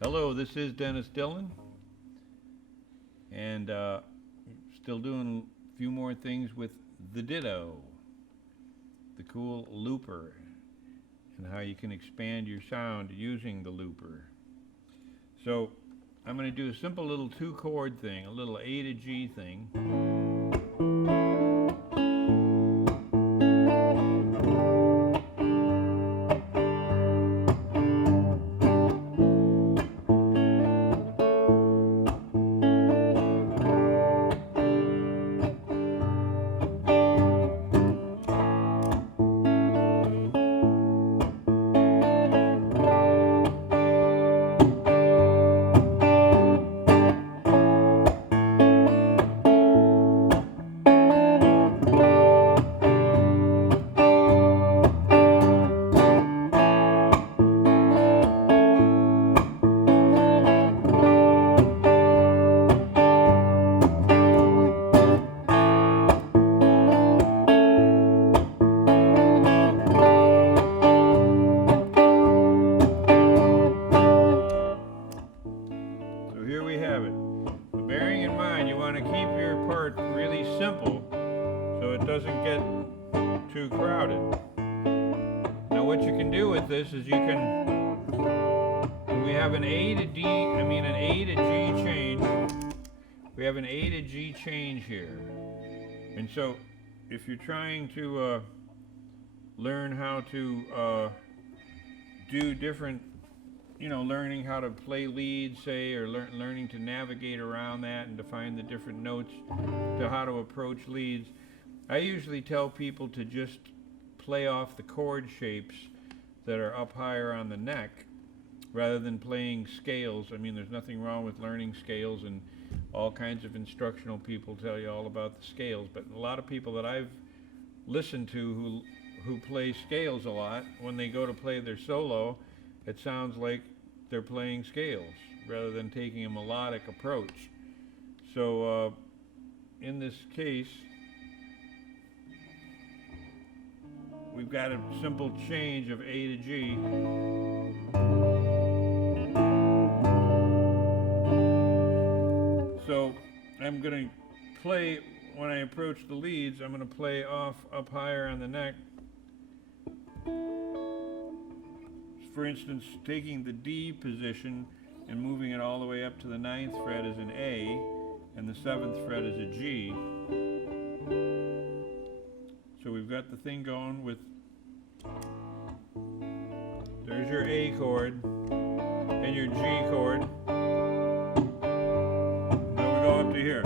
Hello, this is Dennis Dillon, and still doing a few more things with the Diddo, the cool looper, and how you can expand your sound using the looper. So I'm going to do a simple little two-chord thing, a little A to G thing. So here we have it. But bearing in mind, you want to keep your part really simple so it doesn't get too crowded. Now what you can do with this is you can, we have an A to D, an A to G change. We have an A to G change here. And so if you're trying to learn how to do different, learning how to play leads, say, or learning to navigate around that and to find the different notes to how to approach leads, I usually tell people to just play off the chord shapes that are up higher on the neck rather than playing scales. There's nothing wrong with learning scales, and all kinds of instructional people tell you all about the scales, but a lot of people that I've listened to who play scales a lot, when they go to play their solo, it sounds like they're playing scales rather than taking a melodic approach. So in this case, we've got a simple change of A to G. So I'm going to play, when I approach the leads, I'm going to play off up higher on the neck. For instance, taking the D position and moving it all the way up to the 9th fret is an A, and the 7th fret is a G. So we've got the thing going with, there's your A chord and your G chord. Now we go up to here.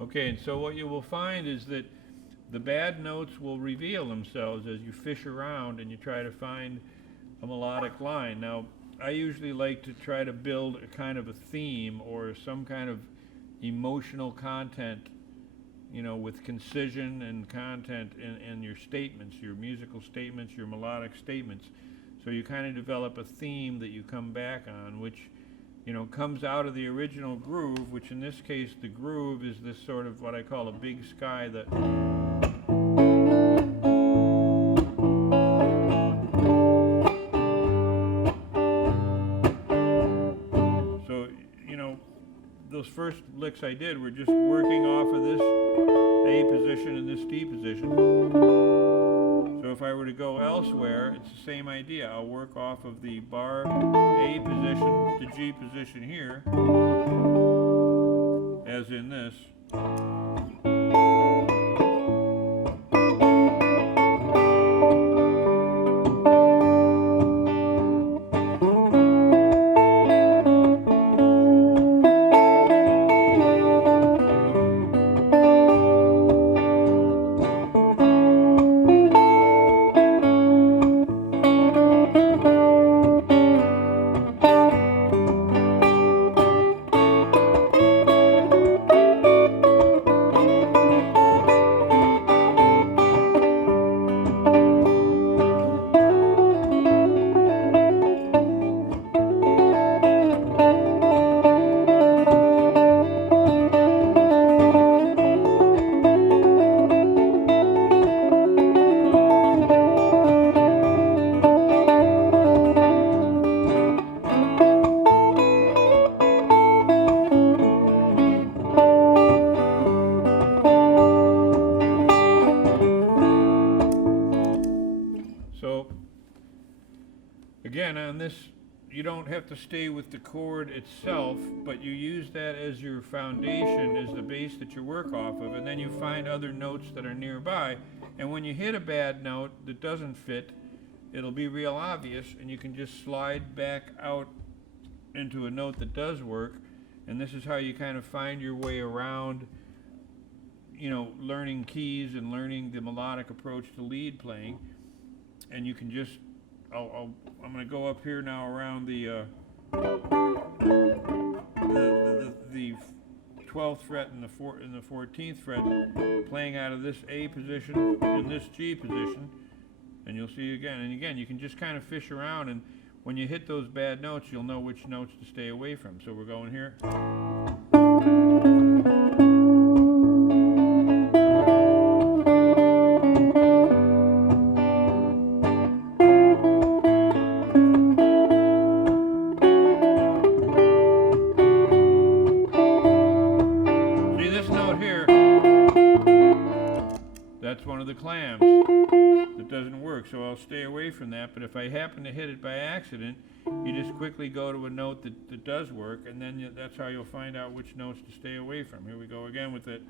Okay, and so what you will find is that the bad notes will reveal themselves as you fish around and you try to find a melodic line. Now, I usually like to try to build a kind of a theme or some kind of emotional content, with concision and content in your statements, your musical statements, your melodic statements. So you kind of develop a theme that you come back on, which comes out of the original groove, which in this case the groove is this sort of what I call a big sky that so those first licks I did were just working off of this A position and this D position. So if I were to go elsewhere, it's the same idea. I'll work off of the bar A position to G position here, as in this. So again, on this, you don't have to stay with the chord itself, but you use that as your foundation, as the base that you work off of, and then you find other notes that are nearby. And when you hit a bad note that doesn't fit, it'll be real obvious, and you can just slide back out into a note that does work. And this is how you kind of find your way around, you know, learning keys and learning the melodic approach to lead playing. And you can just, I'm going to go up here now around the 12th fret and the 14th fret, playing out of this A position and this G position, and you'll see again. And again, you can just kind of fish around, and when you hit those bad notes, you'll know which notes to stay away from. So we're going here. That's one of the clams that doesn't work, so I'll stay away from that. But if I happen to hit it by accident, you just quickly go to a note that does work, and then that's how you'll find out which notes to stay away from. Here we go again with it.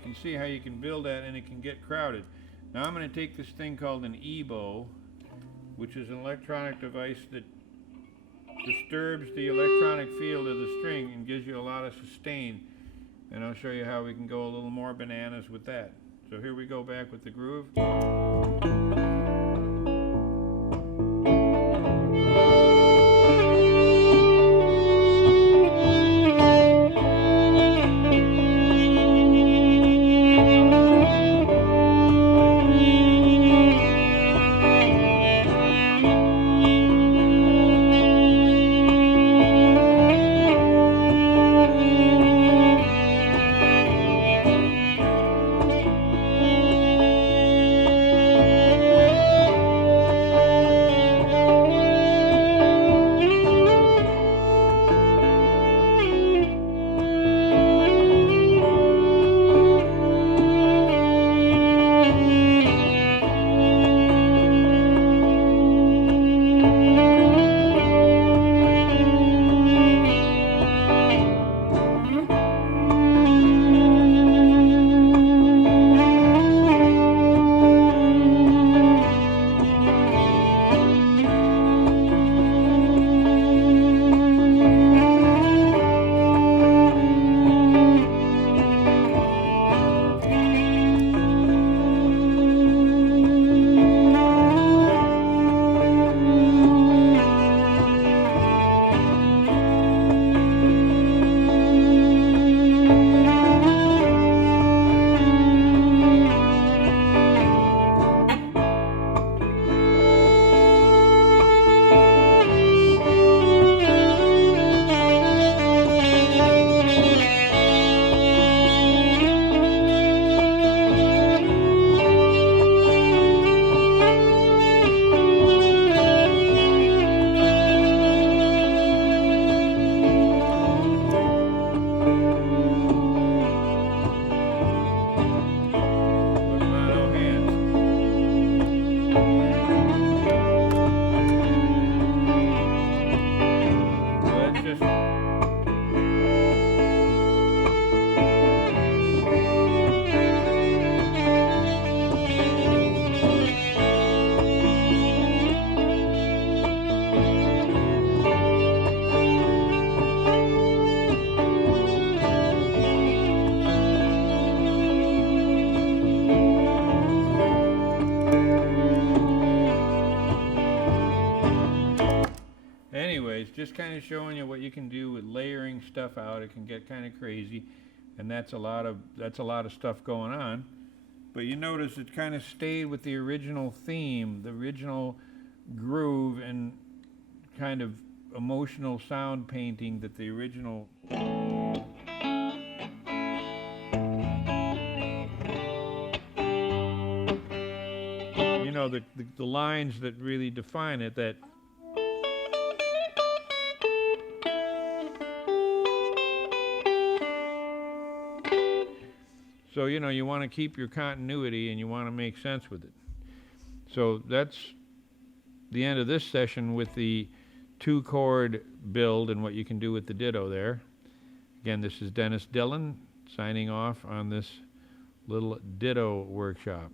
you can see how you can build that and it can get crowded. Now I'm going to take this thing called an EBow, which is an electronic device that disturbs the electronic field of the string and gives you a lot of sustain. And I'll show you how we can go a little more bananas with that. So here we go back with the groove. Anyways, just kind of showing you what you can do with layering stuff out. It can get kind of crazy, and that's a lot of stuff going on. But you notice it kind of stayed with the original theme, the original groove and kind of emotional sound painting that the original the lines that really define it, that so you want to keep your continuity and you want to make sense with it. So that's the end of this session with the 2-chord build and what you can do with the Diddo there. Again, this is Dennis Dillon signing off on this little Diddo workshop.